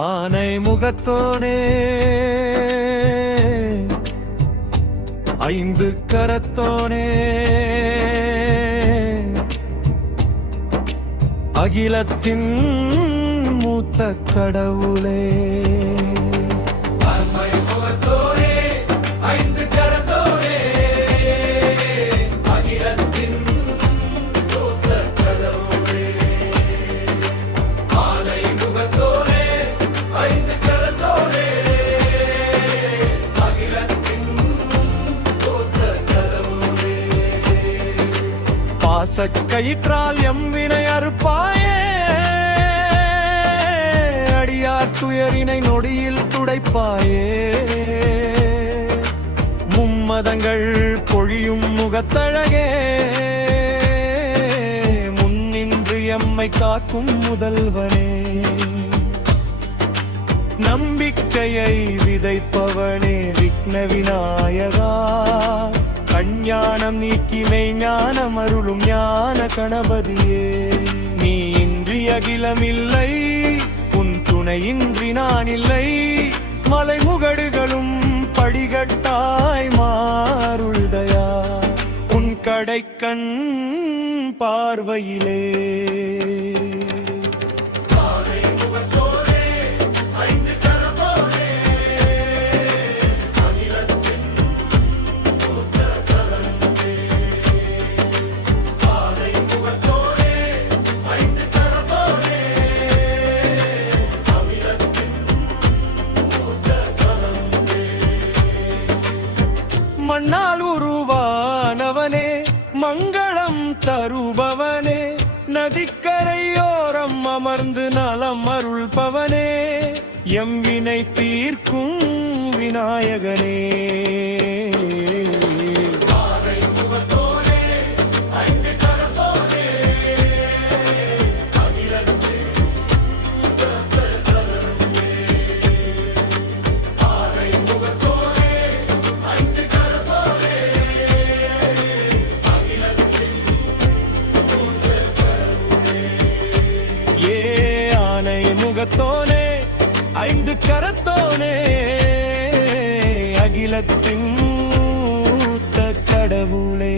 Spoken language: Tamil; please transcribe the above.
ஆனை முகத்தோனே ஐந்து கரத்தோனே அகிலத்தின் மூத்த கடவுளே பாசக்கயிற்றால் எம்வினை அறுப்பாயே, அடியார் துயரினை நொடியில் துடைப்பாயே. மும்மதங்கள் பொழியும் முகத்தழகே, முன்னின்று எம்மை காக்கும் முதல்வனே. நம்பிக்கையை விதைப்பவனே விக்ன விநாயகா, கஞ்ஞானம் நீக்கி மெய்ஞானம் அருளும் ஞான கணபதியே. நீ இன்றி அகிலமில்லை, உன் துணையின்றி நான் இல்லை. மலை முகடுகளும் படிகட்டாய் மாருள்தயா, உன் கடைக்கண் பார்வையிலே. மண்ணால் உருவானவனே, மங்களம் தருபவனே, நதிக்கரையோரம் அமர்ந்து நலம் அருள்பவனே, எம்வினை தீர்க்கும் விநாயகனே. முகத்தோனே ஐந்து கரத்தோனே, அகிலத்தின் மூத்த கடவுளே.